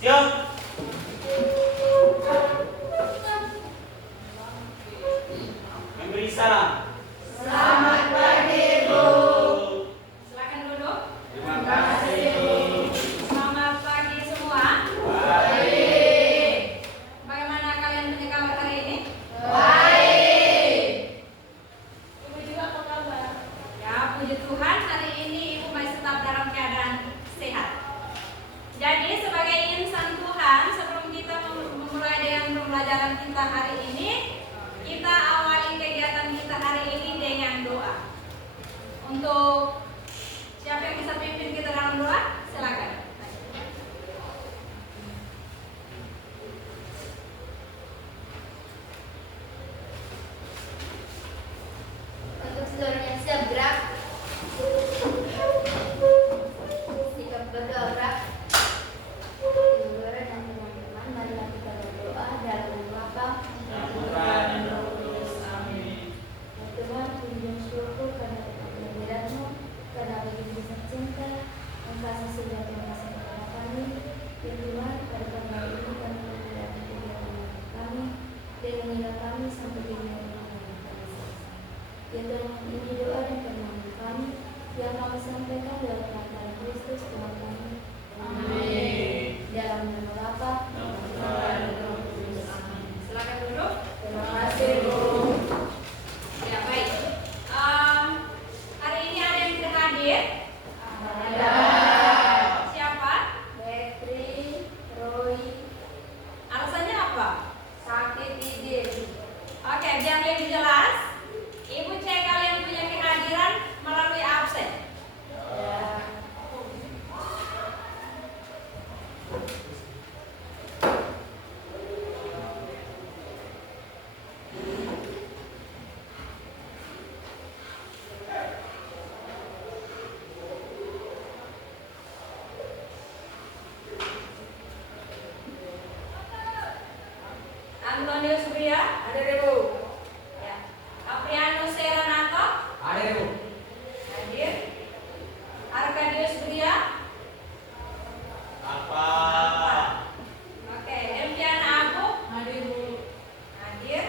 Siap. Memberi salam. Selamat pagi, Bu. Silakan duduk. Terima kasih. Selamat pagi semua. Baik. Bagaimana kalian punya kabar hari ini? Baik. Ibu juga apa kabar? Ya, puji Tuhan hari ini Ibu masih tetap dalam keadaan sehat. Jadi sebagai insan Tuhan, sebelum kita memulai dengan pembelajaran kita hari ini, kita awali kegiatan kita hari ini dengan doa. Untuk siapa yang bisa pimpin kita dalam doa? Silakan. Untuk seluruhnya siap gerak. Sikap berdoa gerak. Saudara dan teman-teman, marilah kita berdoa dalam nama Bapa dan Putra dan Roh Kudus. Amin. Ya Tuhan, puji dan syukur karena kehadiran-Mu, karena begitu besar cinta dan kasih sejati yang kasih kepada kami. Ya Tuhan, pada pagi hari ini kami menjalankan kegiatan kami dengan nilai kami sampai di dunia yang kami selesai. Ya Tuhan, ini doa dan permohonan kami yang kami sampaikan dalam nama Kristus Tuhan kami. Amin. Dalam nama Bapa dan Putra dan Roh Kudus. Amin. Silakan duduk. Terima kasih, Bu. Ya baik. Hari ini ada yang tidak hadir. Ada Siapa? Betri, Roy, Alasannya apa? sakit gigi. Oke, biar lebih jelas, Ibu cek kalian punya kehadiran melalui absen. Ya. Antonius Bria, Ada Ibu. ya. Apriano Seranato, Ada Ibu. hadir. Arkadius Bria, Apa? oke. Elviana Abu, Hadir, Bu. hadir.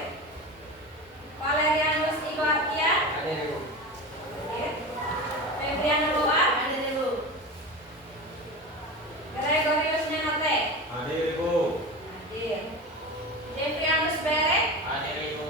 Valerianus Igoartian, Ada Ibu. hadir. Febriana Boar, Hadir, Ibu. Gregorius Nenote, Ada Ibu. hadir. Devrianus Berek, Ada Ibu.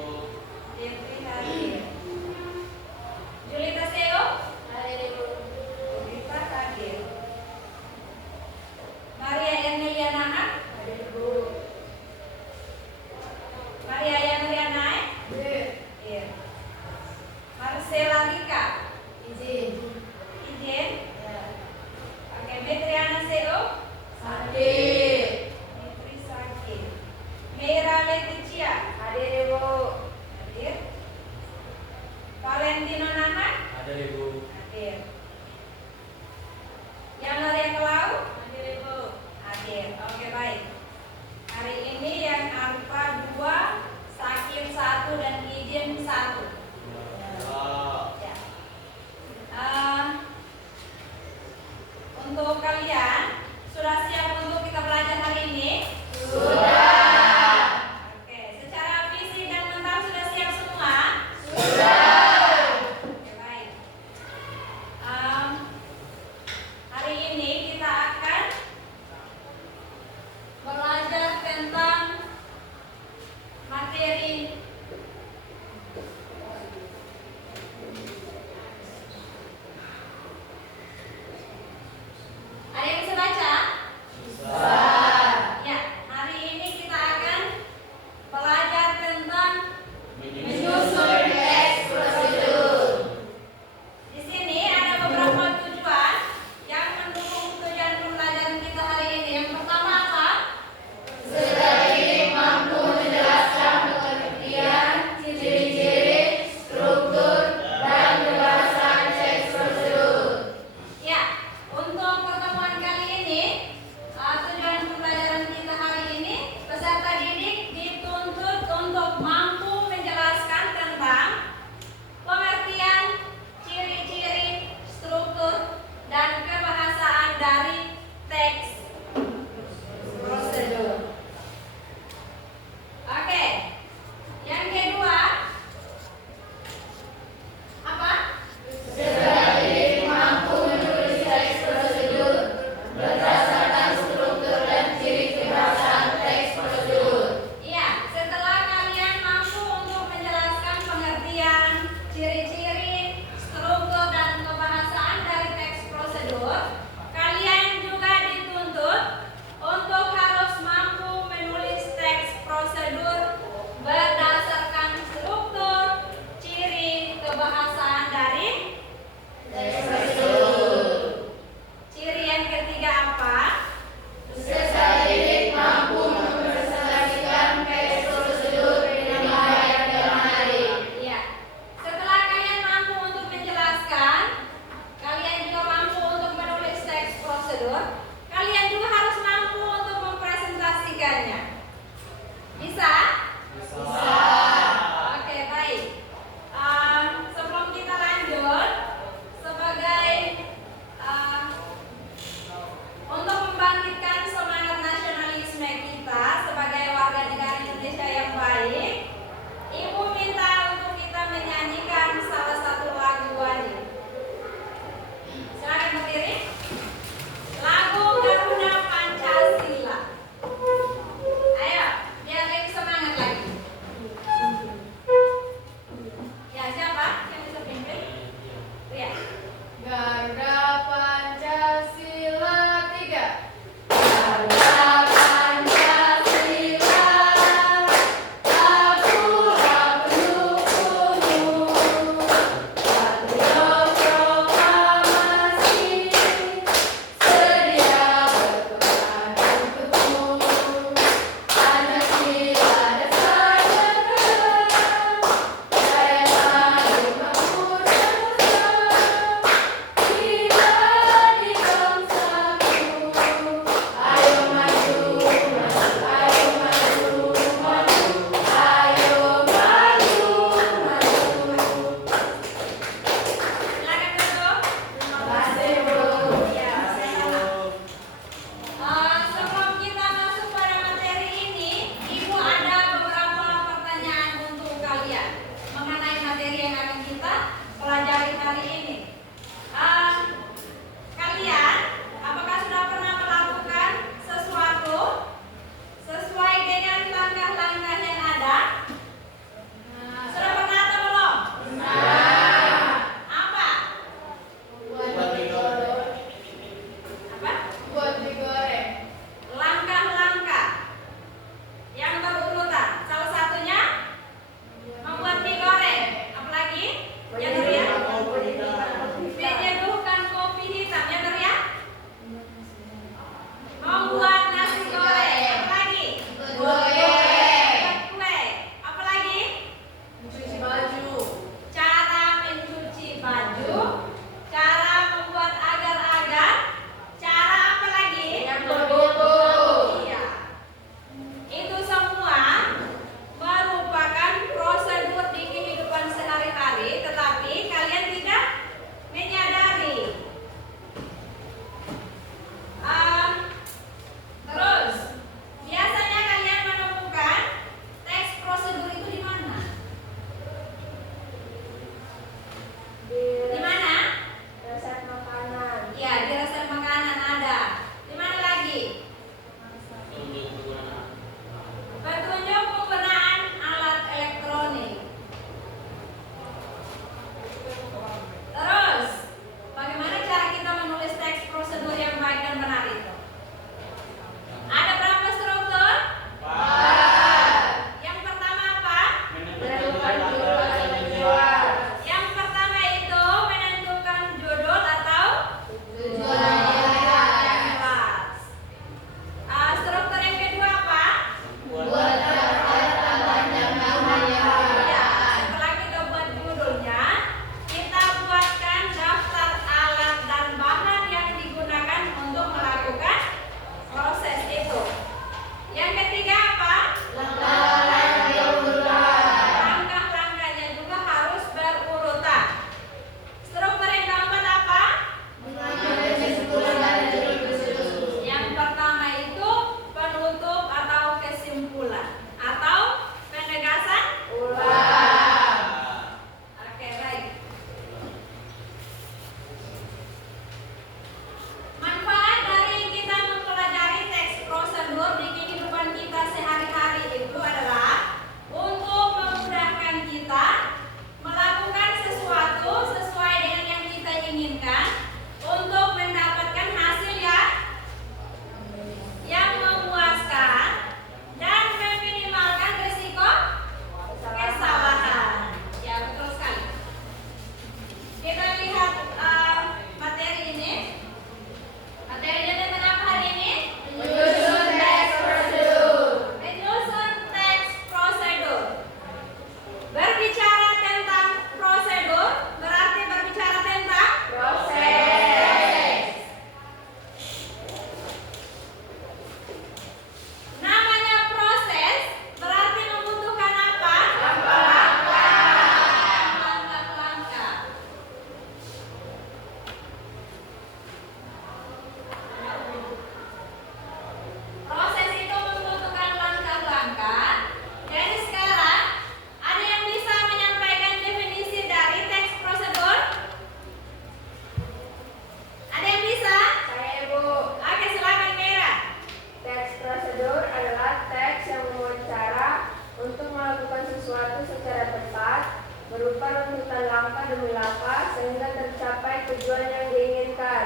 meneruskan langkah demi langkah sehingga tercapai tujuan yang diinginkan.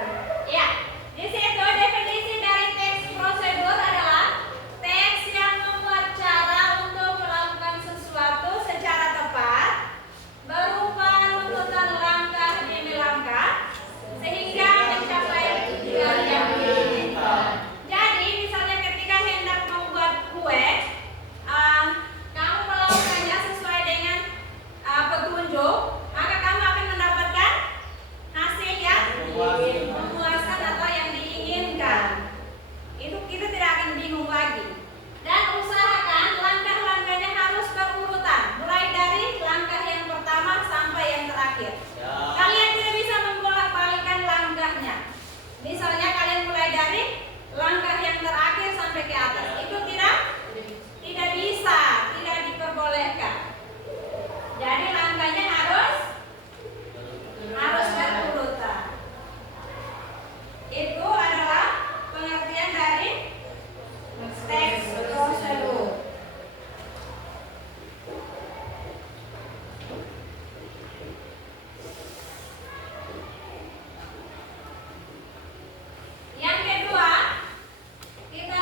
Ya, di situ definisi dari teks prosedur adalah teks yang membuat cara untuk melakukan sesuatu secara tepat berupa runtutan langkah demi langkah sehingga mencapai tujuan yang diinginkan. Jadi misalnya ketika hendak membuat kue, kamu melakukannya sesuai dengan petunjuk, maka kamu akan mendapatkan hasil yang memuaskan atau yang diinginkan. Itu kita tidak akan bingung lagi. Dan usahakan langkah-langkahnya harus berurutan, mulai dari langkah yang pertama sampai yang terakhir. Kalian tidak bisa membolak-balikkan langkahnya. Misalnya kalian mulai dari langkah yang terakhir sampai ke atas. Itu tidak bisa, tidak diperbolehkan. Jadi langkahnya harus berurutan. Itu adalah pengertian dari teks prosedur. Yang kedua, kita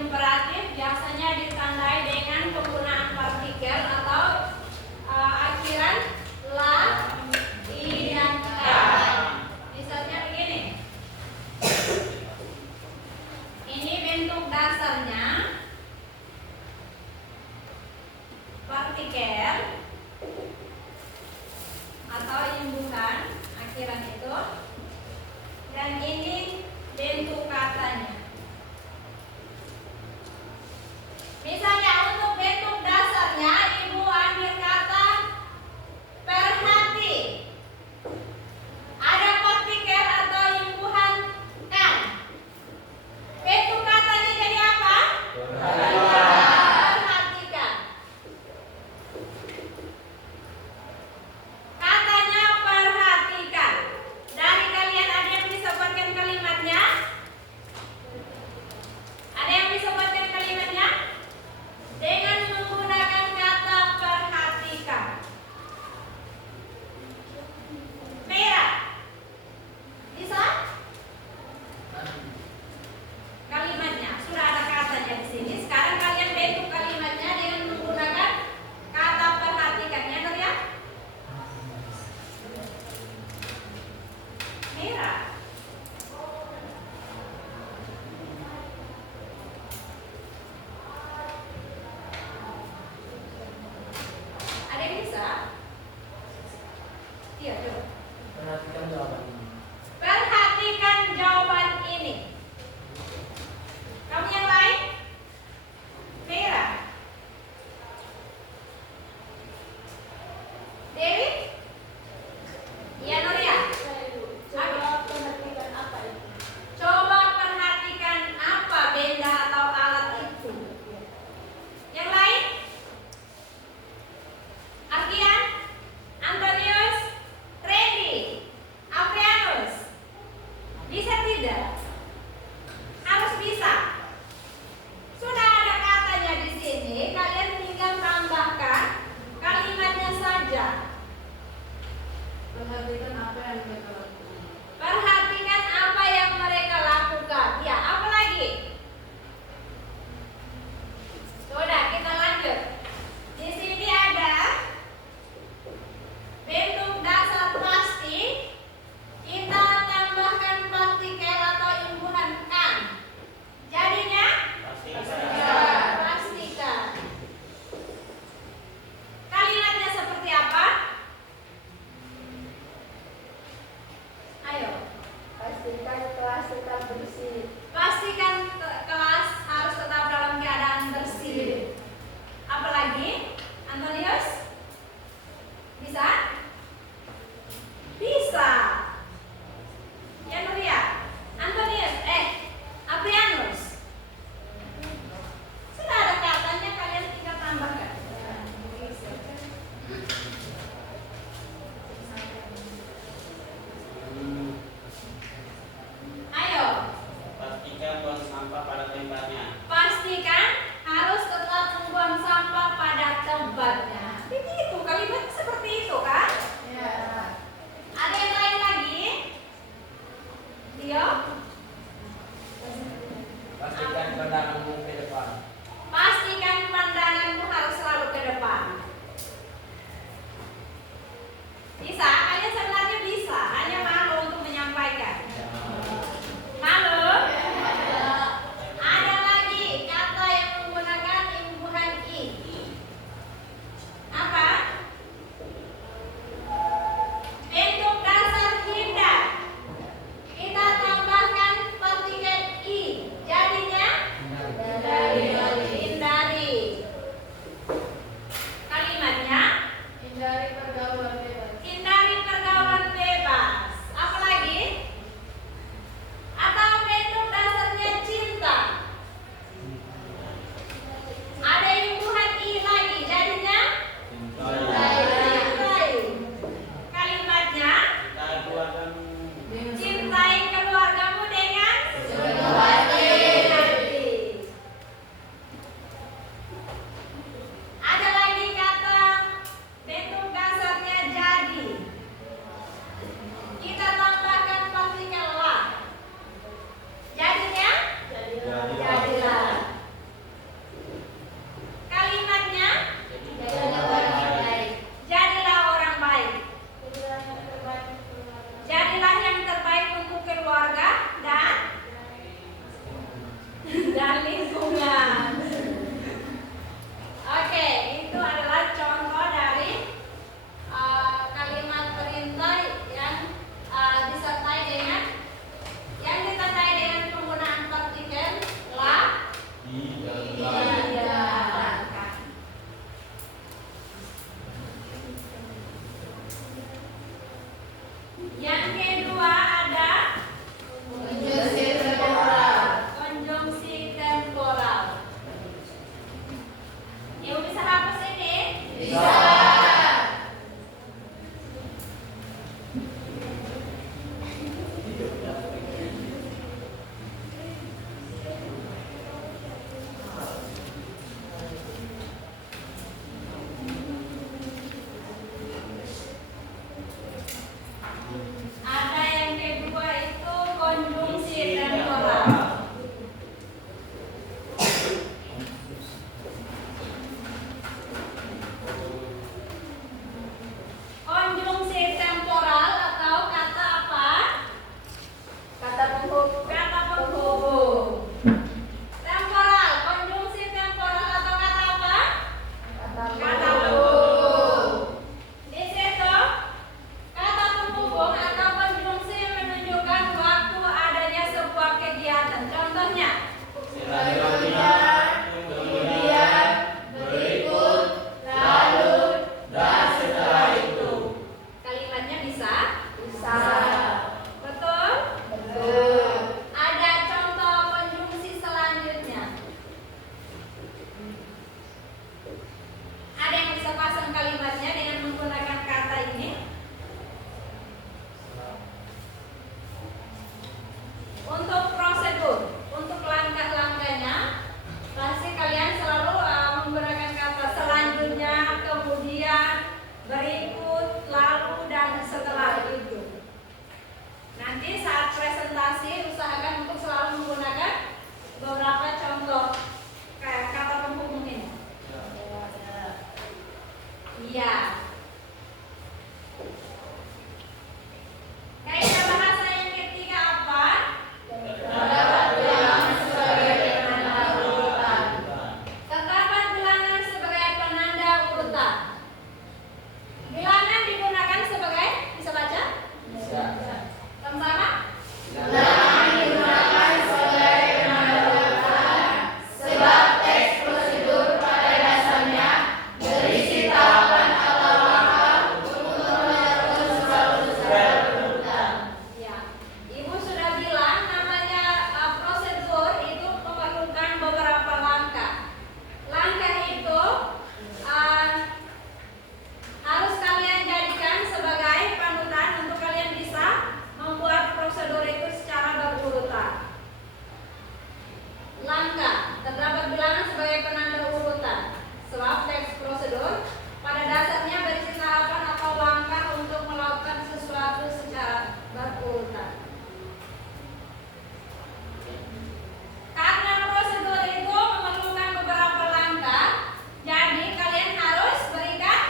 imperatif biasanya ditandai dengan penggunaan partikel atau akhiran la, i, dan ka. Misalnya begini. Ini bentuk dasarnya partikel atau imbuhan akhiran itu, dan ini bentuk katanya. Misalnya untuk bentuk dasarnya ibu ambil kata perhati. Ada partikel atau imbuhan kan. Bentuk katanya jadi apa? Perhatikan. Katanya perhatikan. Dari kalian ada yang bisa buatkan kalimatnya? Ada yang bisa buatkan kalimatnya? Dengan menggunakan kata perhatikan. Merah. Bisa? Kalimatnya sudah ada katanya di sini. Sekarang kalian bentuk kalimatnya dengan menggunakan kata perhatikan. Ya, Nur ya? Merah. Ada yang bisa? Iya, coba. Perhatikan jawaban ini. Perhatikan jawaban ini. Kamu yang lain? Merah. Dewi? Iya, Nur ya? Coba perhatikan apa itu? Coba perhatikan apa benda atau alat itu. Yang lain? Arkian? Antonius? Randy? Aprianus? Bisa tidak? Harus bisa. Sudah ada katanya di sini, kalian tinggal tambahkan kalimatnya saja. Perhatikan apa yang mereka lakukan. Perhatikan apa yang mereka lakukan. Ya, apa lagi? Sudah, kita lanjut. Di sini ada bentuk dasar plastik. Kita tambahkan partikel atau imbuhan kan. Jadinya pastikan. Kalimatnya seperti apa? Ayo. Pastikan kelas tetap bersih. Pastikan kelas harus tetap dalam keadaan bersih. Apalagi? Antonius? Bisa? Bisa. Ya, Nur ya? Antonius, Aprianus. Sudah ada katanya, kalian tinggal tambahkan. Ayo. Pastikan buang sampah pada tempatnya. Pastikan harus tetap membuang sampah pada tempatnya. Begitu, kalimatnya seperti itu kan? Ya. Ada yang lain lagi? Dia? Pastikan pandanganmu ke depan. Pastikan pandanganmu harus selalu ke depan. Bisa? Kalian sebenarnya bisa, hanya malu untuk menyampaikan. Malu? Ada lagi kata yang menggunakan imbuhan i. Apa? Bentuk dasar hindar. Kita tambahkan partikel i. Jadinya selanjutnya, kemudian, berikut, lalu, dan setelah itu. Kalimatnya bisa? Bisa. Betul? Betul. Ada contoh konjungsi selanjutnya. Ada yang bisa pasang kalimatnya dengan menggunakan kata ini? Untuk prosedur, untuk langkah-langkahnya, pasti kalian selalu menggunakan kata selanjutnya, kemudian, berikut, lalu, dan setelah itu. Nanti saat presentasi usahakan untuk selalu menggunakan beberapa contoh kayak kata penghubung ini. Iya. Kaidah bahasa yang ketiga apa? Terdapat bilangan sebagai penanda urutan. Terdapat bilangan sebagai penanda urutan. Bilangan digunakan sebagai, bisa baca? Bisa. Sama-sama? Bilangan digunakan sebagai penanda urutan sebab teks prosedur pada dasarnya berisi tahapan atau langkah untuk menyusun suatu secara berurutan. Ya. Ibu sudah bilang namanya prosedur itu memerlukan beberapa langkah. Langkah itu harus kalian jadikan sebagai panutan untuk kalian bisa membuat prosedur itu secara berurutan. Langkah terdapat bilangan sebagai penanda urutan. Sebab teks prosedur pada dasarnya berisi tahapan atau langkah untuk melakukan sesuatu secara berurutan. Karena prosedur itu memerlukan beberapa langkah, jadi kalian harus berikan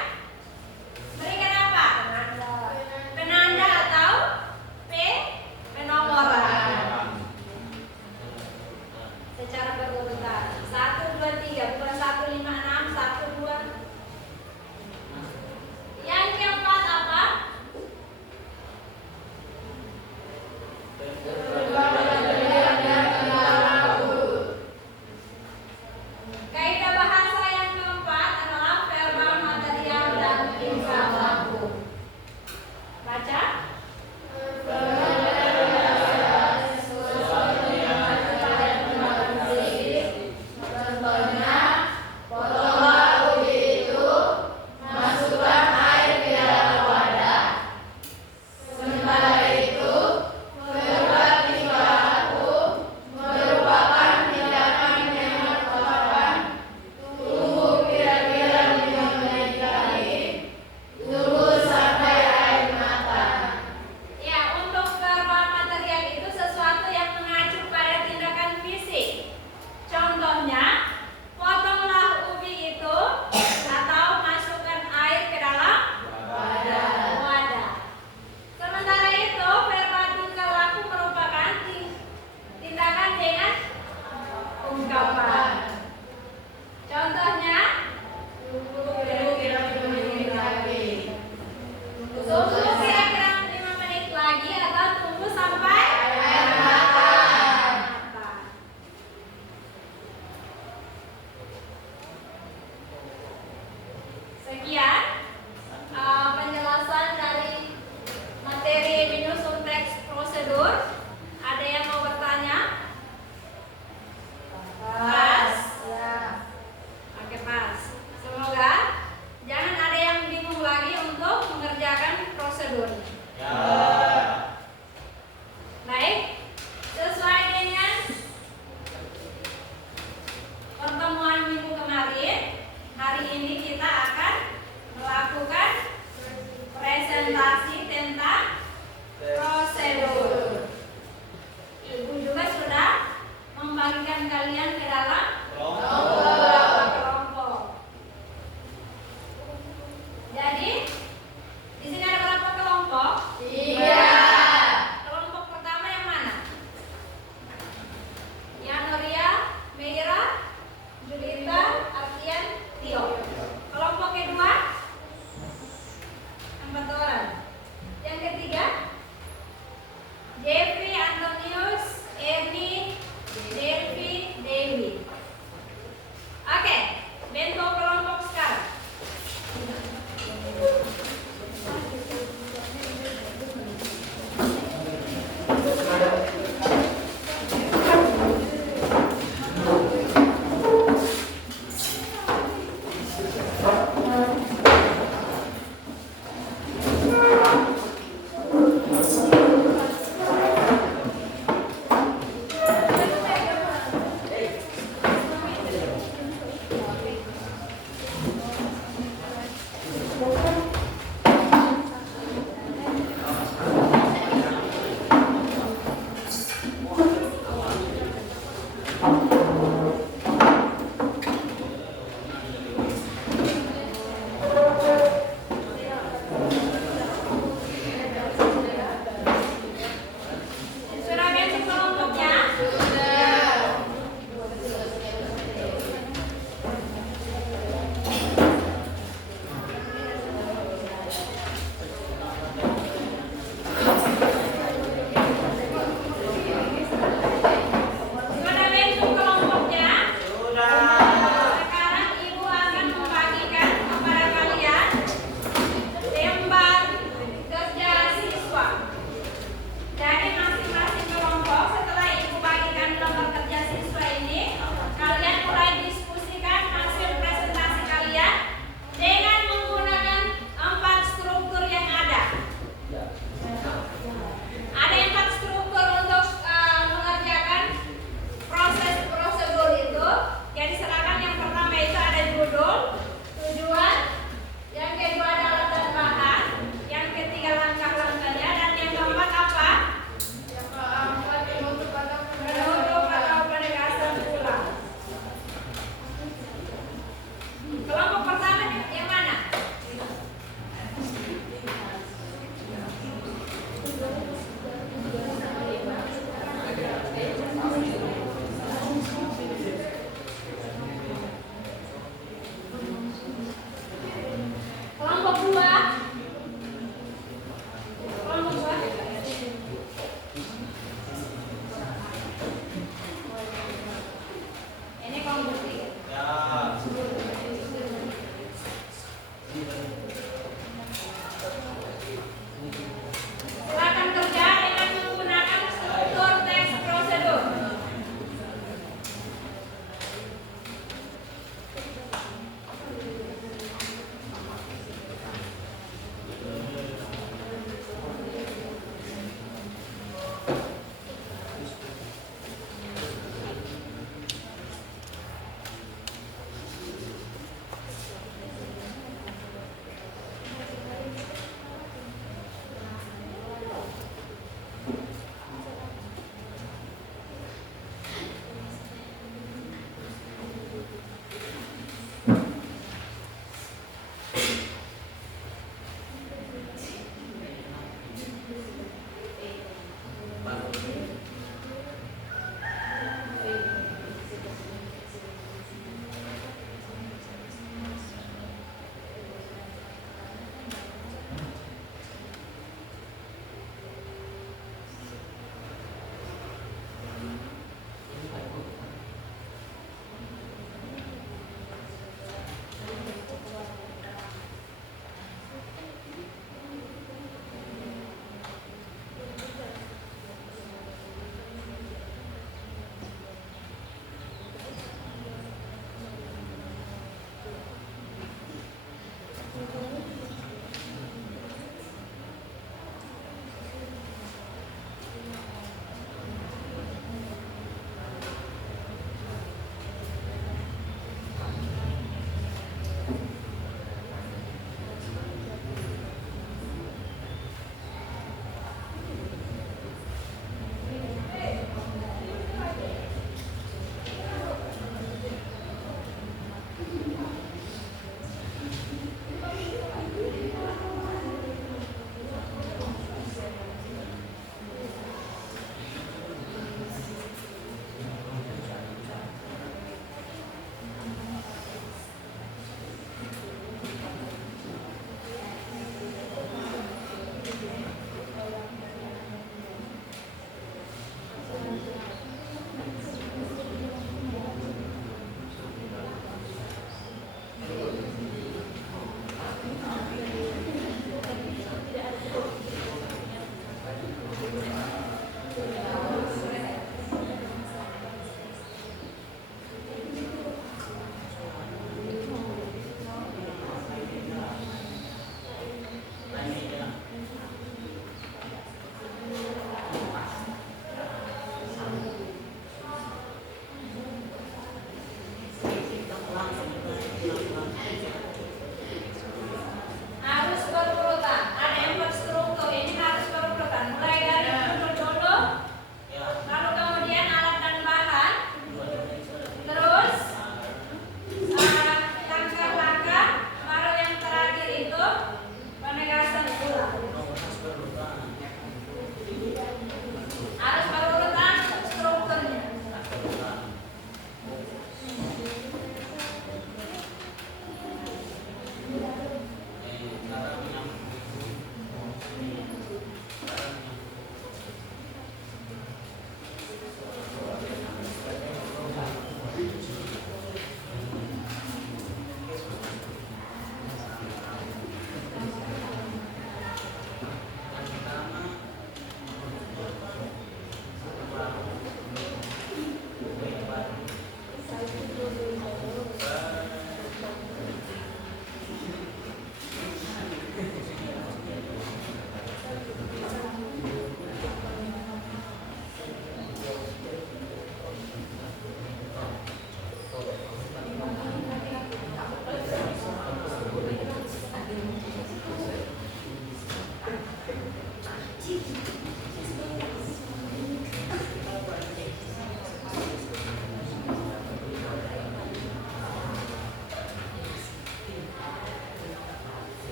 apa? Penanda atau penomoran secara berurutan. 1, 2, 3, bukan 1, 5, 6, 1, 2. Yang keempat apa? Kaidah bahasa yang keempat adalah verbal, material, dan infralaku. Baca. Contohnya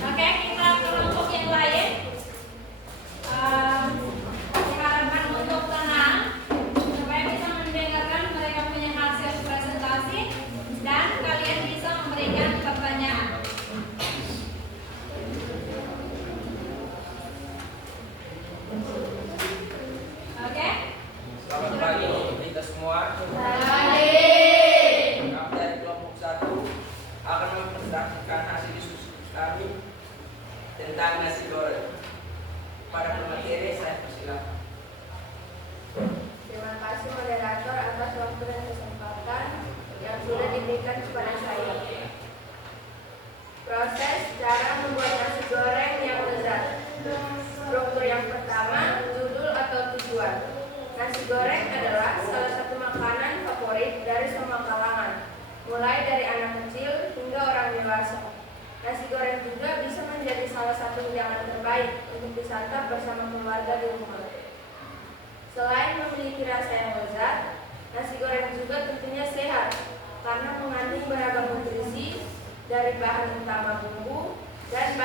Oke, kita kelompok yang lain. Diharapkan untuk tenang supaya bisa mendengarkan mereka punya hasil presentasi dan kalian bisa memberikan pertanyaan. Oke? Selamat pagi untuk kita semua. Pagi. Kami dari kelompok 1 akan mempresentasikan hasil diskusi kami tentang nasi goreng. Para pemateri saya persilakan. Terima kasih moderator atas waktu dan kesempatan yang sudah diberikan kepada saya. Proses cara membuat nasi goreng yang lezat. Struktur yang pertama, judul atau tujuan. Nasi goreng adalah salah satu makanan favorit dari semua kalangan, mulai dari anak kecil hingga orang dewasa. Nasi goreng juga bisa menjadi salah satu hidangan terbaik untuk disantap bersama keluarga di rumah. Selain memiliki rasa yang lezat, nasi goreng juga tentunya sehat karena mengandung beragam nutrisi dari bahan utama bumbu dan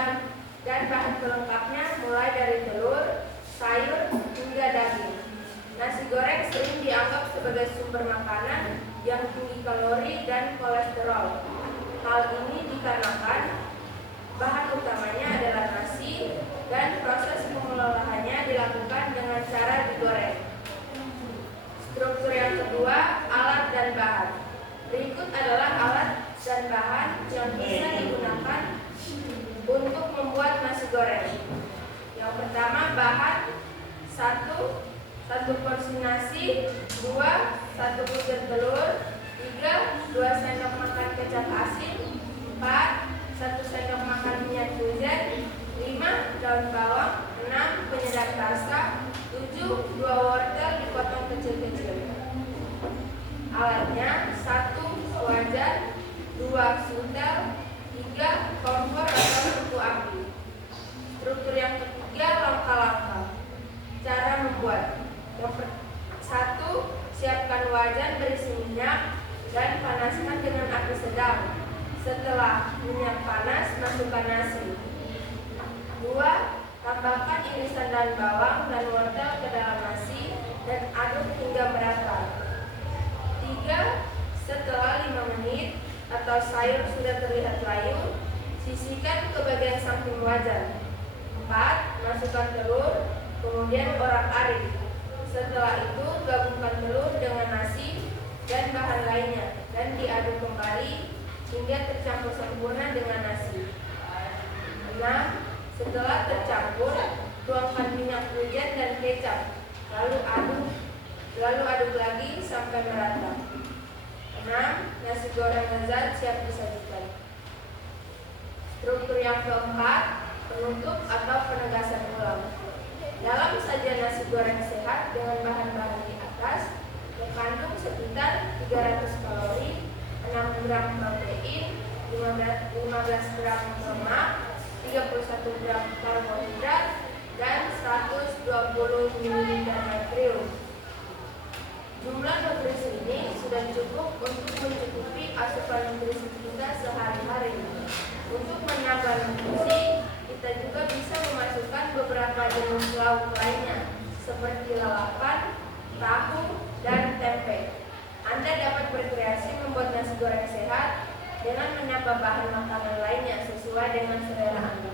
bahan pelengkapnya mulai dari telur, sayur, hingga daging. Nasi goreng sering dianggap sebagai sumber makanan yang tinggi kalori dan kolesterol. Hal ini dikarenakan bahan utamanya adalah nasi dan proses pengolahannya dilakukan dengan cara digoreng. Struktur yang kedua, alat dan bahan. Berikut adalah alat dan bahan yang bisa digunakan untuk membuat nasi goreng. Yang pertama, bahan 1 porsi nasi, 2 1 butir telur, 3 2 sendok makan kecap asin, 4 1 sendok makan minyak kuzen, 5 daun bawang, 6 penyedap rasa, 7 2 wortel dipotong kecil-kecil. Alatnya 1 wajan, 2 sutel, 3 kompor atau tungku api. Struktur yang ketiga, langkah-langkah. Cara membuat. Yang 1. Siapkan wajan berisi minyak dan panaskan dengan api sedang. Setelah minyak panas, masukkan nasi. 2. Tambahkan irisan daun bawang dan wortel ke dalam nasi dan aduk hingga merata. 3. Setelah 5 menit atau sayur sudah terlihat layu, sisihkan ke bagian samping wajan. 4. Masukkan telur, kemudian orak-arik. Setelah itu, gabungkan telur dengan nasi dan bahan lainnya dan diaduk kembali hingga tercampur sempurna dengan nasi. 6. Setelah tercampur, tuangkan minyak kuyen dan kecap, lalu aduk lagi sampai merata. 6. Nasi goreng lezat siap disajikan. Struktur yang keempat, penutup atau penegasan ulang. Dalam sajian nasi goreng sehat dengan bahan-bahan di atas mengandung sekitar 300 kalori, 6 gram protein, 15 gram lemak, 31 gram karbohidrat, dan 120 ml natrium. Jumlah nutrisi ini sudah cukup untuk mencukupi asupan nutrisi kita sehari-hari. Untuk menambah nutrisi, kita juga bisa memasukkan beberapa jenis lauk lainnya seperti lalapan, tahu, dan tempe. Anda dapat berkreasi membuat nasi goreng sehat dengan menambah bahan makanan lainnya sesuai dengan selera Anda.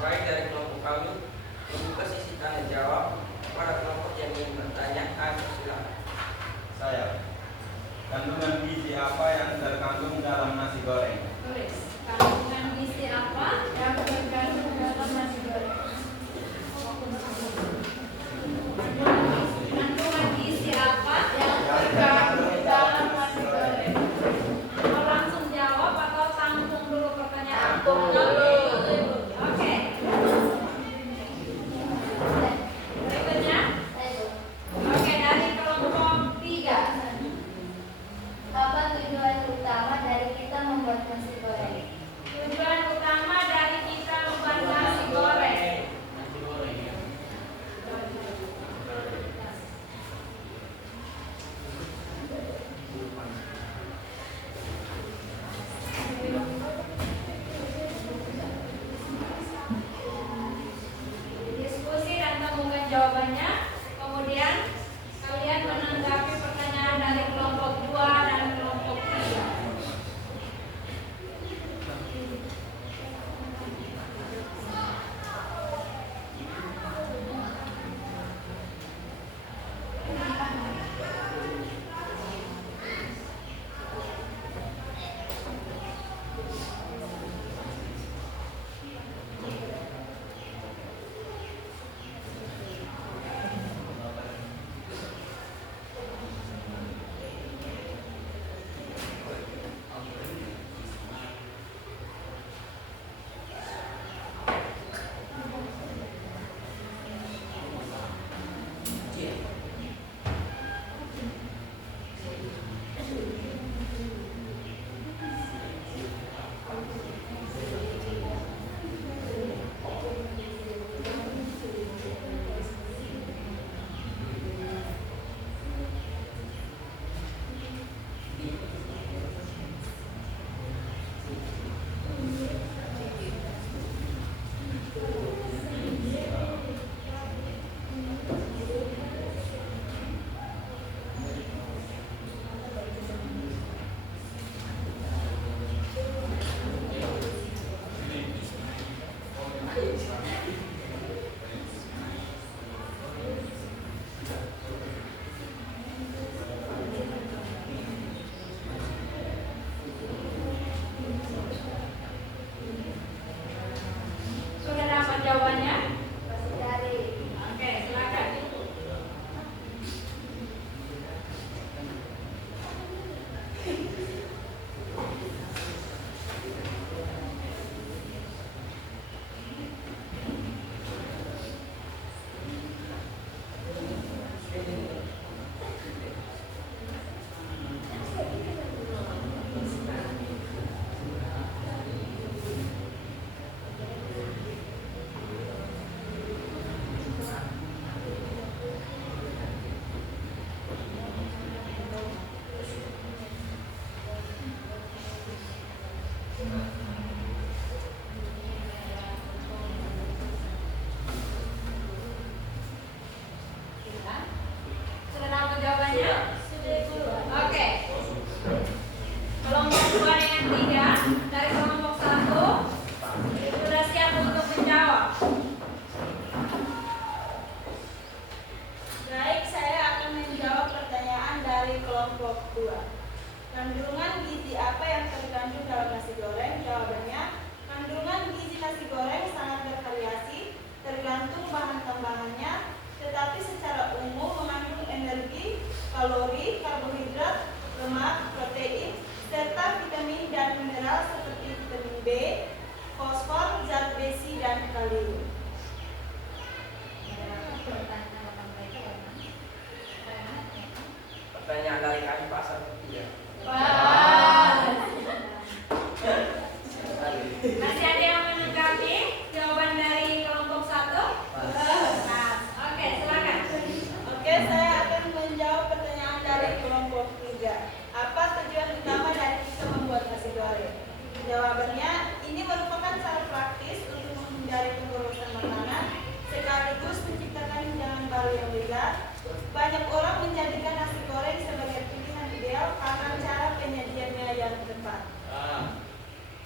Baik, dari kelompok kami membuka sisi tanya jawab. Para kelompok yang ingin bertanya, silakan. Saya. Kandungan gizi apa yang terkandung dalam nasi goreng? Tulis. Kandungan gizi apa Oke. Berikutnya. Oke, dari kelompok 3. Apa tujuan utama dari kita membuat nasi goreng? Tujuan utama dari kita membuat nasi goreng. Diskusi dan temukan jawabannya. Kemudian kalian menanggapi pertanyaan dari kelompok 2 dan kelompok 3. Sudah dapat jawabannya? Masih cari. Oke, silakan. Sudah dapat jawabannya? Oke. Kelompok 2 dengan 3 dari kelompok 1 sudah siap untuk menjawab. Baik, saya akan menjawab pertanyaan dari kelompok 2. Kandungan gizi apa yang terkandung dalam nasi goreng? Jawabannya, kandungan gizi nasi goreng sangat bervariasi, tergantung bahan tambahannya, tetapi secara umum mengandung energi, kalori, karbohidrat, lemak, protein, serta vitamin dan mineral seperti vitamin B, fosfor, zat besi, dan kalium. Pertanyaan dari kami pasal 3. Masih ada yang menanggapi jawaban dari kelompok 1? Nah, oke, silakan. Oke, saya akan menjawab pertanyaan dari kelompok 3. Apa tujuan utama dari kita membuat nasi goreng? Jawabannya, ini merupakan cara praktis untuk menghindari pemborosan makanan sekaligus menciptakan hidangan baru yang legal. Banyak orang menjadikan nasi goreng sebagai pilihan ideal karena cara penyajiannya yang tepat.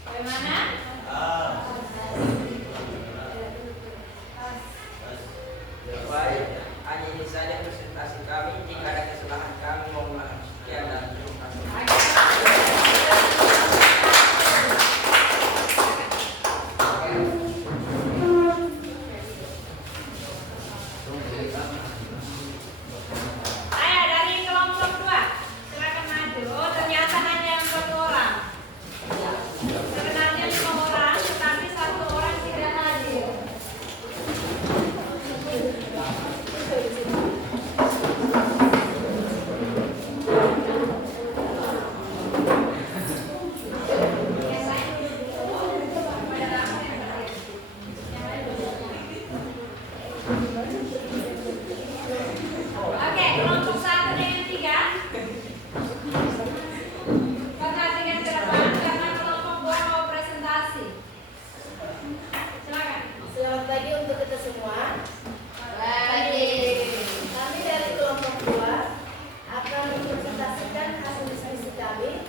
Bagaimana? Baik, hanya ini saja presentasi kami. Jika ada kesalahan kami mohon maaf. Sekian dan terima kasih. Ayo dari kelompok 2, silakan maju. Oh, ternyata hanya 1 orang. Sebenarnya 5 orang. Silakan. Selamat pagi untuk kita semua. Baik. Kami dari kelompok 2 akan mempresentasikan hasil diskusi kami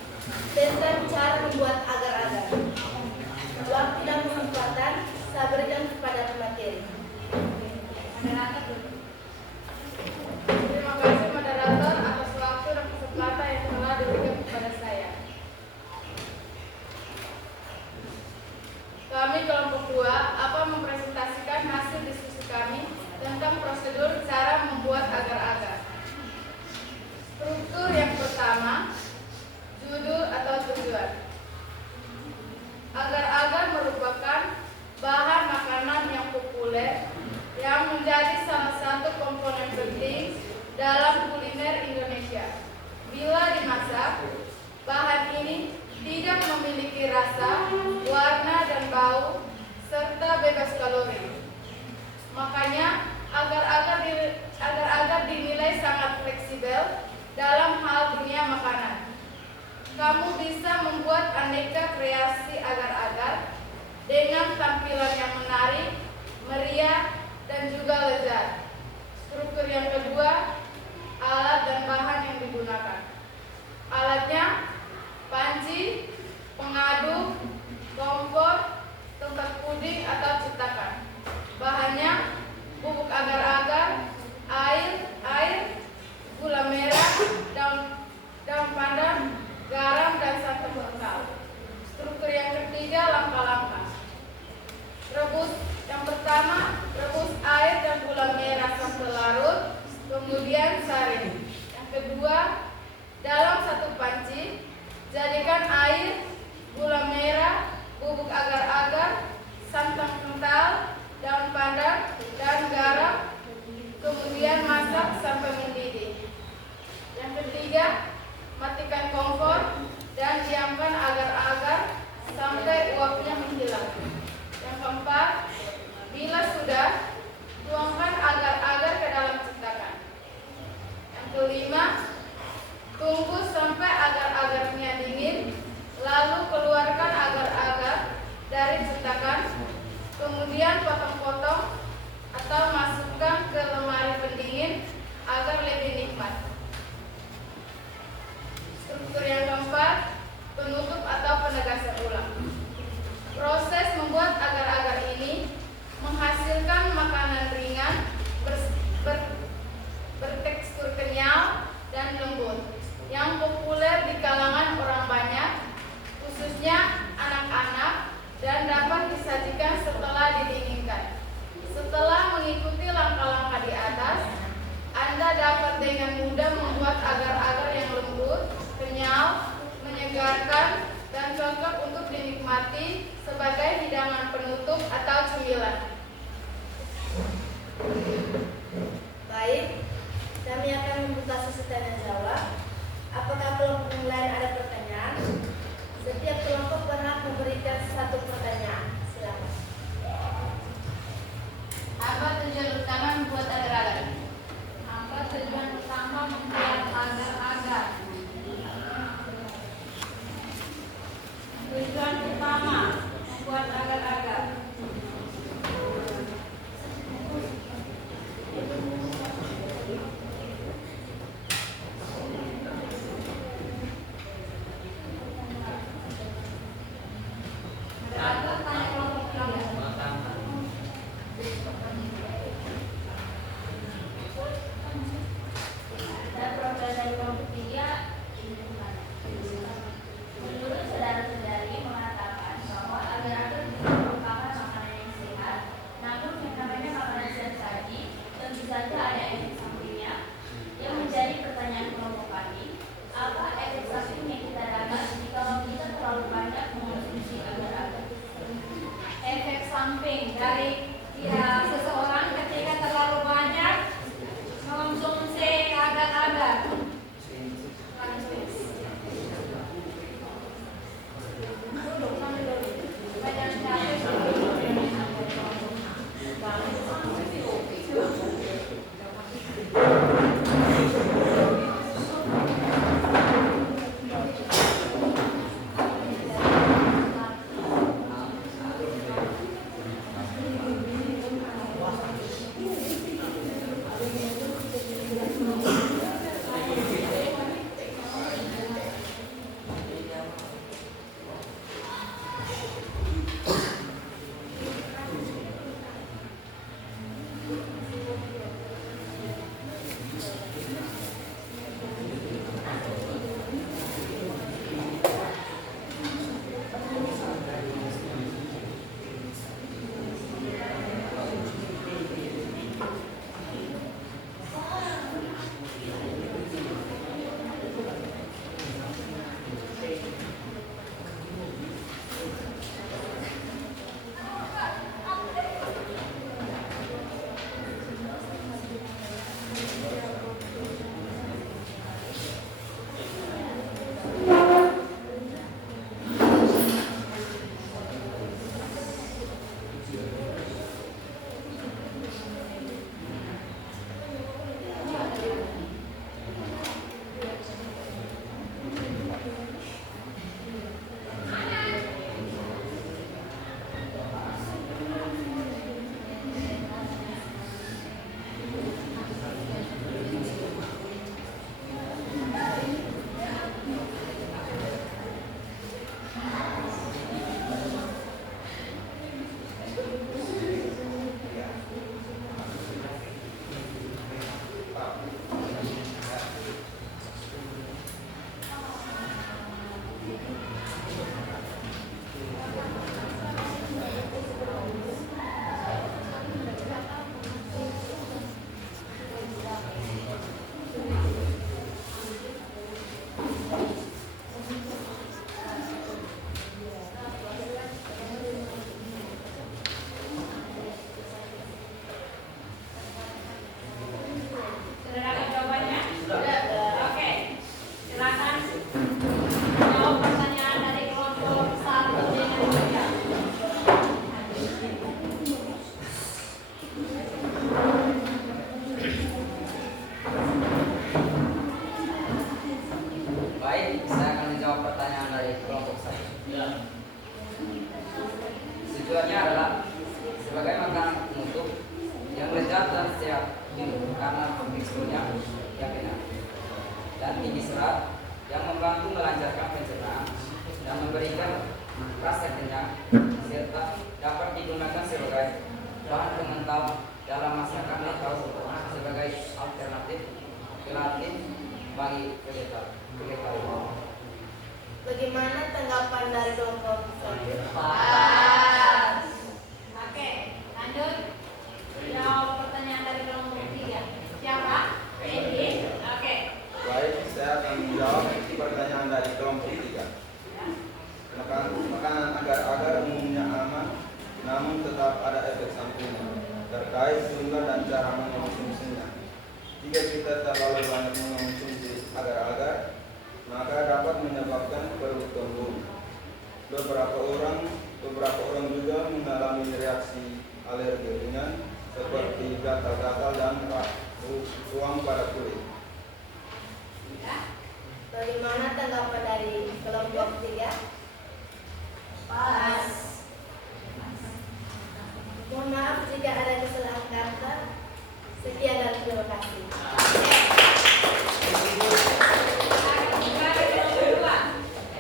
tentang cara membuat agar-agar. Waktu dan kesempatan saya berikan kepada pemateri. Moderator dulu. Terima kasih moderator atas waktu dan kesempatan yang telah diberikan kepada saya. Kami kelompok 2 akan mempresentasikan hasil diskusi kami tentang prosedur cara membuat agar-agar. Struktur yang pertama, judul atau tujuan. Agar-agar merupakan bahan makanan yang populer yang menjadi salah satu komponen penting dalam kuliner Indonesia. Bila dimasak, bahan ini tidak memiliki rasa, warna, dan bau, serta bebas kalori. Makanya, agar-agar dinilai sangat fleksibel dalam hal dunia makanan. Kamu bisa membuat aneka kreasi agar-agar dengan tampilan yang menarik, meriah, dan juga lezat. Struktur yang kedua, alat dan bahan yang digunakan. Alatnya, panci, pengaduk, kompor, tempat puding atau cetakan. Bahannya, bubuk agar-agar, air, gula merah, daun pandan, garam, dan santan kental. Struktur yang ketiga, langkah-langkah. Rebus. Yang pertama, rebus air dan gula merah sampai larut, kemudian saring. Yang kedua, dalam satu panci, jadikan air, gula merah, bubuk agar-agar, santan kental, daun pandan, dan garam, kemudian masak sampai mendidih. Yang ketiga, matikan kompor dan diamkan agar-agar sampai uapnya menghilang. Yang keempat, bila sudah, tuangkan agar-agar ke dalam cetakan. Yang kelima, tunggu sampai agar-agarnya dingin, lalu keluarkan agar-agar dari cetakan, kemudian potong-potong atau masukkan ke lemari pendingin agar lebih nikmat. Struktur yang keempat, penutup atau penegasan ulang. Proses membuat agar-agar ini menghasilkan makanan ringan, bertekstur kenyal, dan lembut, yang populer di kalangan orang banyak, khususnya anak-anak, dan dapat disajikan setelah didinginkan. Setelah mengikuti langkah-langkah di atas, Anda dapat dengan mudah membuat agar-agar yang lembut, kenyal, menyegarkan, dan cocok untuk dinikmati sebagai hidangan penutup atau cemilan. Baik, kami akan membuka sesi tanya jawab. Apakah kelompok yang lain ada pertanyaan? Setiap kelompok berhak memberikan satu pertanyaan. Silakan. Apa tujuan utama membuat agar-agar? Apa tujuan utama membuat agar-agar? Tujuan utama membuat agar-agar. Moderator tanya kelompok 3. Ada program dari kelompok 3. Menurut saudara-saudari mengatakan bahwa agar-agar merupakan makanan yang sehat, namun yang namanya makanan sehat tadi tentu saja ada efek sampingnya. Yang menjadi pertanyaan kelompok kami, apa efek samping yang kita dapat jika kita terlalu banyak mengonsumsi agar-agar? Efek samping dari seseorang ketika terlalu banyak mengonsumsi agar-agar. Tujuannya adalah sebagai makanan penutup yang lezat dan sehat karena teksturnya yang enak dan tinggi serat yang membantu melancarkan pencernaan dan memberikan rasa kenyang serta dapat digunakan sebagai bahan pengental dalam masakan atau sebagai alternatif bagi vegetarian. Bagaimana tanggapan dari kelompok satu? Pas. Oke, lanjut. Jawab pertanyaan dari kelompok 3. Siapa? Edi. Oke. Baik, saya akan menjawab pertanyaan dari kelompok 3. Makanan agar-agar umumnya aman, namun tetap ada efek sampingnya terkait jumlah dan cara mengonsumsinya. Jika kita terlalu banyak mengonsumsi agar-agar, maka dapat menyebabkan perut kembung. Beberapa orang juga mengalami reaksi alergi ringan seperti gatal-gatal dan ruam pada kulit. Bagaimana tanggapan dari kelompok 3? Pas. Mohon maaf jika ada kesalahan kata. Sekian dan terima kasih.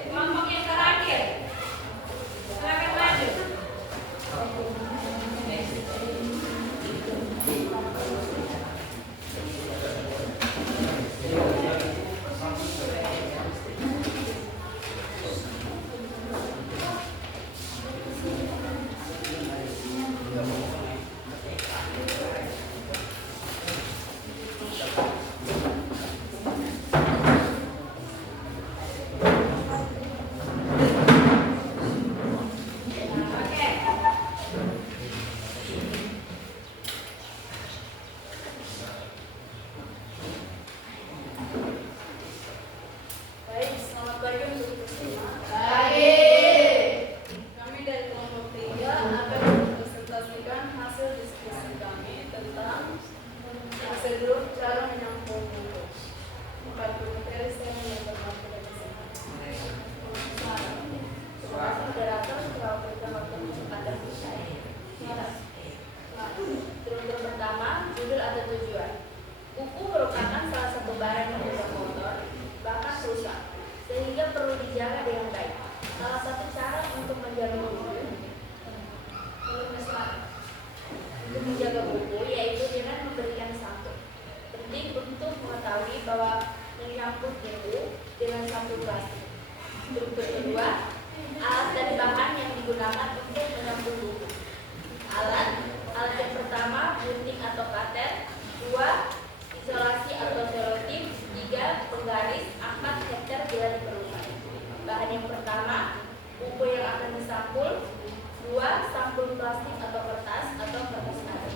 Kelompok yang terakhir. Silakan maju. Baik, selamat pagi untuk semua. Kami dari kelompok 3 akan mempresentasikan hasil diskusi kami tentang prosedur cara menyampung buku. 40 materi saya menyampaikan pada kesempatan. Terima kasih moderator telah memberikan waktu kepada saya. Struktur pertama, judul atau tujuan. Buku merupakan salah satu barang yang mudah kotor, bahkan rusak, sehingga perlu dijaga dengan baik. Salah satu cara untuk menjaga buku yaitu dengan memberikan sampo. Penting untuk mengetahui bahwa menyampur buku dengan sampo plastik. Struktur kedua, alat dan bahan yang digunakan untuk menyampur buku. Alat yang pertama, gunting atau cutter. 2, isolasi atau selotip. 3, penggaris. 4, header bila diperlukan. Bahan yang pertama, buku yang akan disampul. 2, sampul plastik atau kertas karet.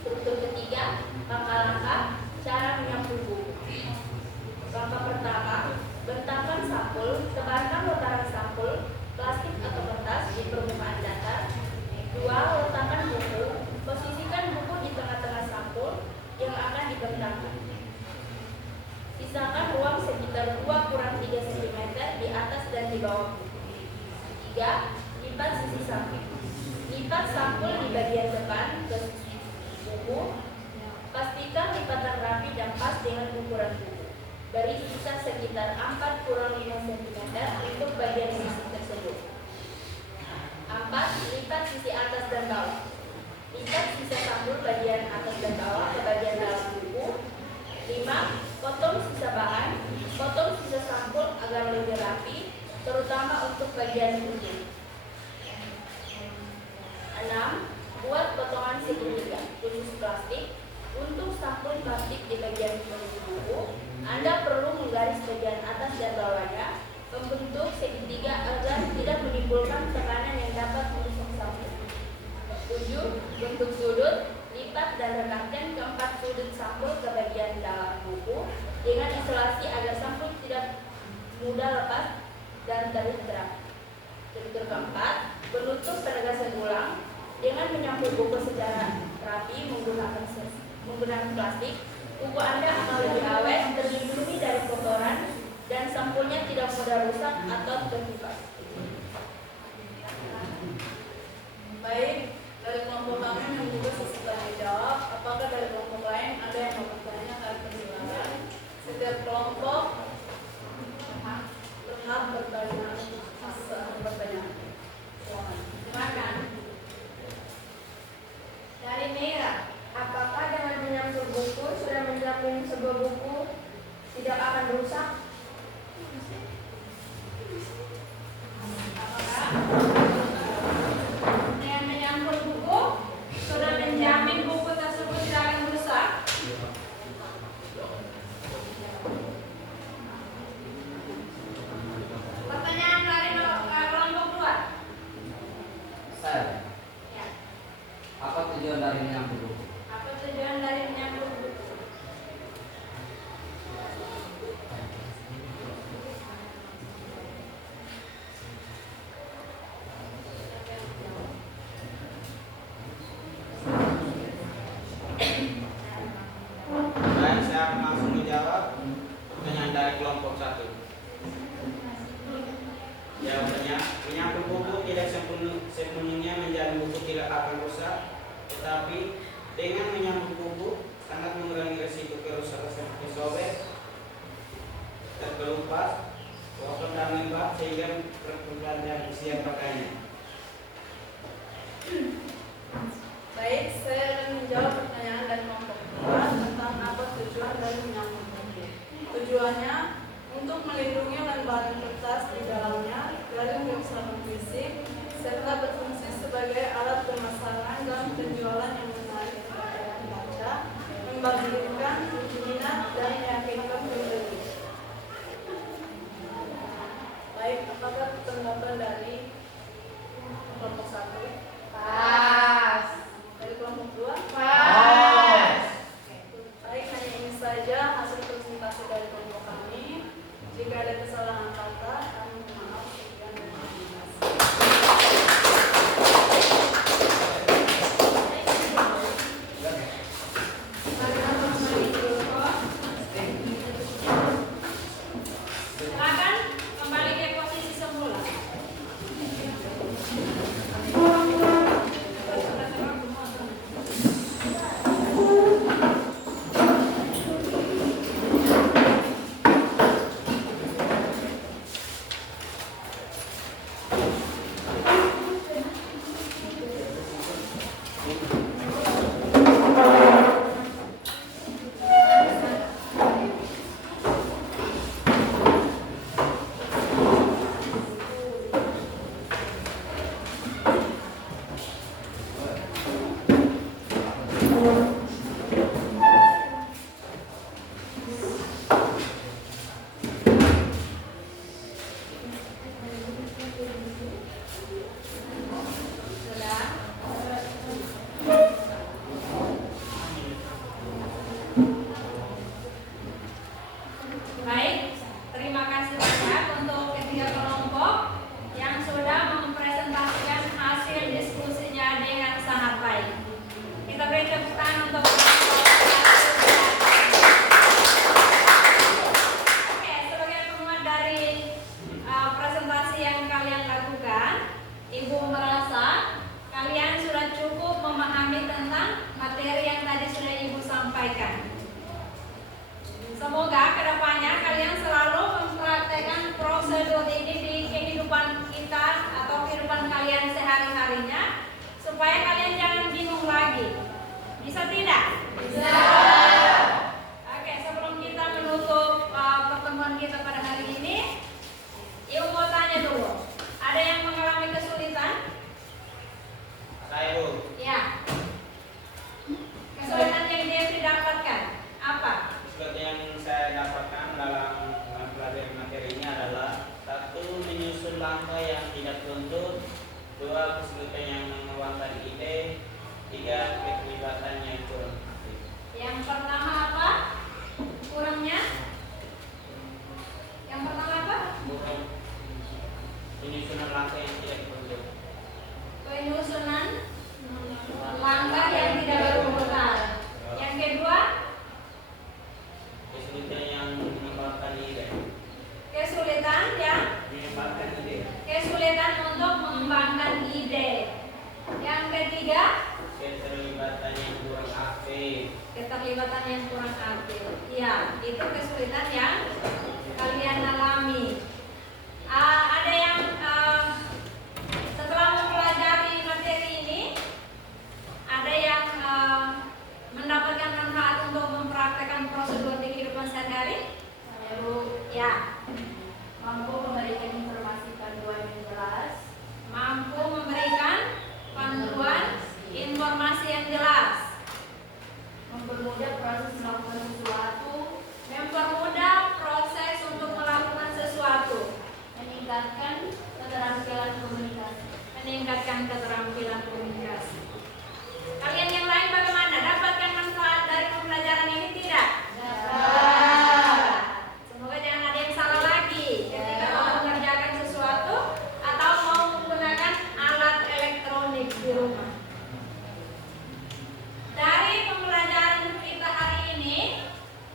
Struktur ketiga, langkah-langkah cara menyampul buku. Langkah pertama, bentangkan sampul, sebarkan letaran sampul plastik atau kertas di permukaan datar. 2, letakkan buku, posisikan buku di tengah-tengah sampul yang akan dibentangkan. Sisakan ruang sekitar 2-3 cm di atas dan di bawah buku. 3, lipat sisi samping. Lipat sampul di bagian depan ke sisi buku. Pastikan lipatan rapi dan pas dengan ukuran buku. Beri sisa sekitar 4-5 cm untuk bagian sisi tersebut. 4, lipat sisi atas dan bawah. Lipat sisa sampul bagian atas dan bawah ke bagian dalam buku. 5, potong sisa bahan. Potong sisa sampul agar lebih rapi, terutama untuk bagian ujung. 6, buat potongan segitiga khusus plastik. Untuk sampul plastik di bagian ujung buku, Anda perlu menggaris bagian atas dan bawahnya, membentuk segitiga agar tidak menimbulkan tekanan yang dapat menusuk sampul. 7, bentuk sudut. Lipat dan rekatkan keempat sudut sampul ke bagian dalam buku dengan isolasi agar sampul tidak mudah lepas dan terhidrat. Struktur keempat, penutup penegasan ulang. Dengan menyampul buku secara rapi menggunakan plastik, buku Anda akan lebih awet, terlindungi dari kotoran, dan sampulnya tidak mudah rusak atau terkipas. Dari kelompok kami membuka sesi tanya jawab. Apakah dari kelompok lain ada yang mau bertanya? Kami persilakan. Setiap kelompok berhak bertanya saat bertanya. Silakan. Dari Mira, Apakah dengan menyampul buku sudah menjamin sebuah buku tidak akan rusak? apakah dengan menyampul buku sudah menjamin buku tersebut tidak akan rusak? Pertanyaan dari kelompok 2. Saya, Ya. apa tujuan dari menyampul buku? Apa tujuan dari menyampul buku? Baik, saya akan langsung menjawab pertanyaan dari kelompok 1. Jawabannya, menyampul buku tidak sepenuhnya menjamin buku tidak akan rusak, tetapi dengan menyampul buku sangat mengurangi risiko kerusakan seperti sobek, terkelupas, kotor dan lembab sehingga perputaran dan siap pakainya. Baik, saya akan menjawab pertanyaan dari kelompok 2 tentang apa tujuan dari menyampul buku. Tujuannya untuk melindungi lembaran kertas di dalamnya dari kerusakan fisik serta berfungsi sebagai alat pemasaran dan penjualan yang menarik perhatian pembaca, membangkitkan minat dan meyakinkan pembeli. Baik, apakah tanggapan dari kelompok 1? Pas. Dari kelompok 2? Pas. Baik, hanya ini saja hasil presentasi dari kelompok kami. Jika ada kesalahan kata, kami mohon maaf. Sekian dan terima kasih. Silakan kembali ke posisi semula. Baik, terima kasih banyak untuk ketiga kelompok yang sudah mempresentasikan hasil diskusinya dengan sangat baik. Kita beri tepuk tangan untuk Oke, sebagai penguat dari presentasi yang kalian lakukan, Ibu merasa kalian sudah cukup memahami tentang materi yang tadi sudah Ibu sampaikan. Semoga kedepannya kalian selalu mempraktekkan prosedur ini di kehidupan kita atau kehidupan kalian sehari-harinya supaya kalian jangan bingung lagi. Bisa tidak? Bisa. Oke, sebelum kita menutup pertemuan kita pada hari ini, Ibu mau tanya dulu. Ada yang mengalami kesulitan? Saya Bu, Ya. Kesulitan yang dia dapatkan apa? seperti yang saya dapatkan dalam mempelajari materi ini adalah 1. Menyusun langkah yang tidak tuntut, 2. Kesulitan yang mengeluarkan ide, 3. Keterlibatan yang kurang aktif. Yang pertama apa? Kurangnya? Yang pertama apa? Penyusunan langkah yang tidak tuntut. Penyusunan langkah yang tidak berurutan. Yang kedua, Kesulitan yang mengembangkan ide. kesulitan Mengembangkan ide. kesulitan untuk mengembangkan ide. Yang ketiga, ketiga, keterlibatan yang kurang aktif. keterlibatan yang kurang aktif. Ya, itu kesulitan yang kalian alami. Ada yang setelah mempelajari materi ini, ada yang mendapatkan manfaat untuk mempraktekkan prosedur di kehidupan sehari-hari. Ya, Mampu memberikan informasi panduan yang jelas. mampu memberikan panduan informasi yang jelas, Mempermudah proses melakukan sesuatu. mempermudah proses untuk melakukan sesuatu, Meningkatkan keterampilan komunikasi. meningkatkan keterampilan komunikasi. Kalian yang lain bagaimana? Dapatkan manfaat dari pembelajaran ini tidak? Semoga jangan ada yang salah lagi ketika mau mengerjakan sesuatu atau mau menggunakan alat elektronik di rumah. Dari pembelajaran kita hari ini,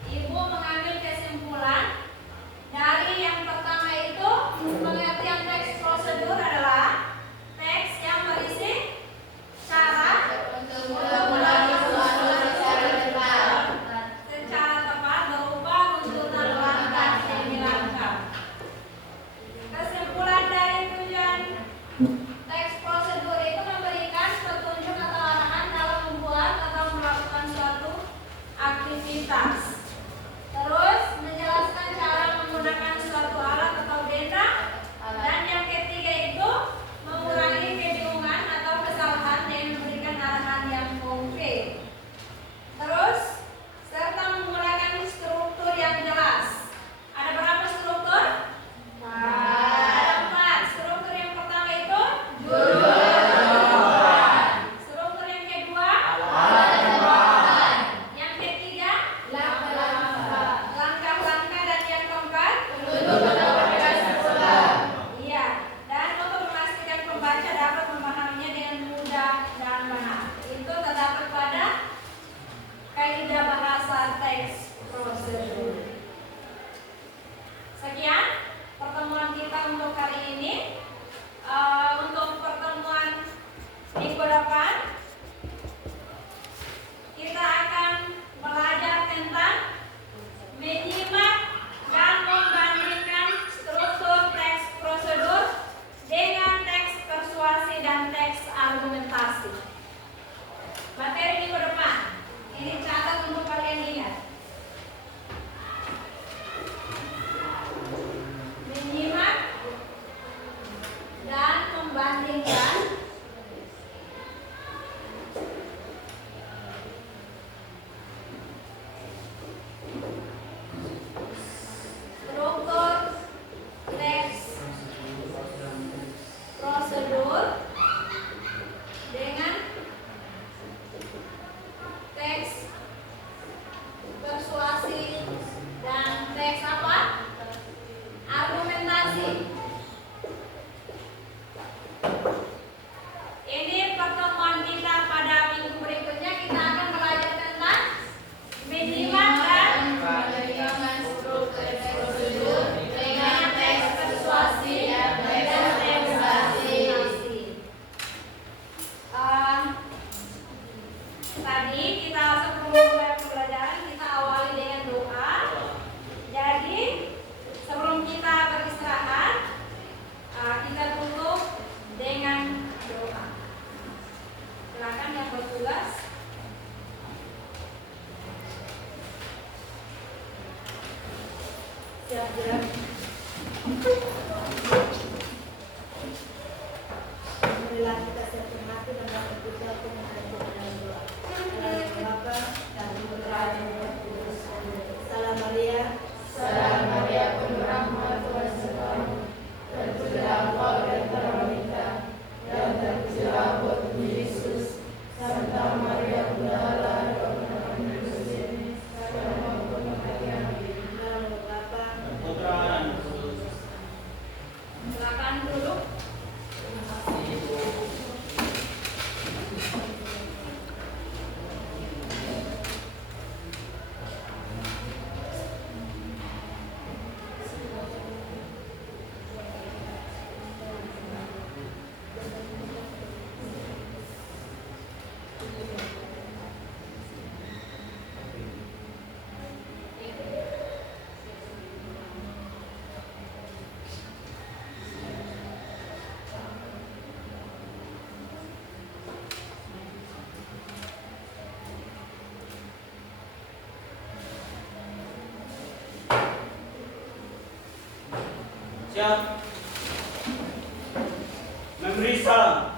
Ibu mengambil kesimpulan dari yang pertama itu pengertian teks prosedur adalah teks yang berisi cara untuk melakukan sesuatu secara tepat berupa runtutan langkah demi langkah. Kesimpulan dari tujuan teks prosedur itu memberikan petunjuk atau arahan dalam membuat atau melakukan suatu aktivitas. Terus menjelaskan cara menggunakan suatu alat atau benda. Dan yang ketiga itu mengurangi kebingungan atau kesalahan dengan memberikan arahan yang konkret. Terus serta menggunakan struktur yang jelas. Ada berapa struktur? Ada 4. Struktur yang pertama itu struktur yang kedua yang ketiga langkah-langkah, dan yang keempat iya. Dan untuk memastikan pembaca dapat memahaminya dengan mudah dan benar, itu terdapat pada kaidah bahasa teks prosedur. Sekian pertemuan kita untuk hari ini. Untuk pertemuan minggu depan kita akan belajar tentang menyimak dan membandingkan struktur teks prosedur dengan teks persuasi dan teks argumentasi. Materi minggu depan ini catat untuk kalian ingat. Menyimak dan membandingkan struktur teks prosedur dengan teks persuasi dan teks apa? Argumentasi. Ini pertemuan kita pada minggu berikutnya. Kita akan belajar tentang menyimak dan struktur teks prosedur dengan teks persuasi dan teks argumentasi. Tadi kita sebelum mulai pembelajaran kita awali dengan doa. Jadi sebelum kita beristirahat, kita tutup dengan doa. Silakan yang bertugas. Siap-siap. Marilah kita siapkan hati dan berdoa untuk menghadap doa. Dalam Bapa dan Putra dan Roh Kudus. Salam Maria. Salam Maria, penuh rahmat, Tuhan sertamu. Terpujilah engkau di antara wanita, dan terpujilah buah tubuh Yesus. Santa Maria, Bunda Allah, doakan kami dosa ini, sekarang maupun mati. Amin. Dalam Bapa Putra dan Kudus. Siap. Memberi salam.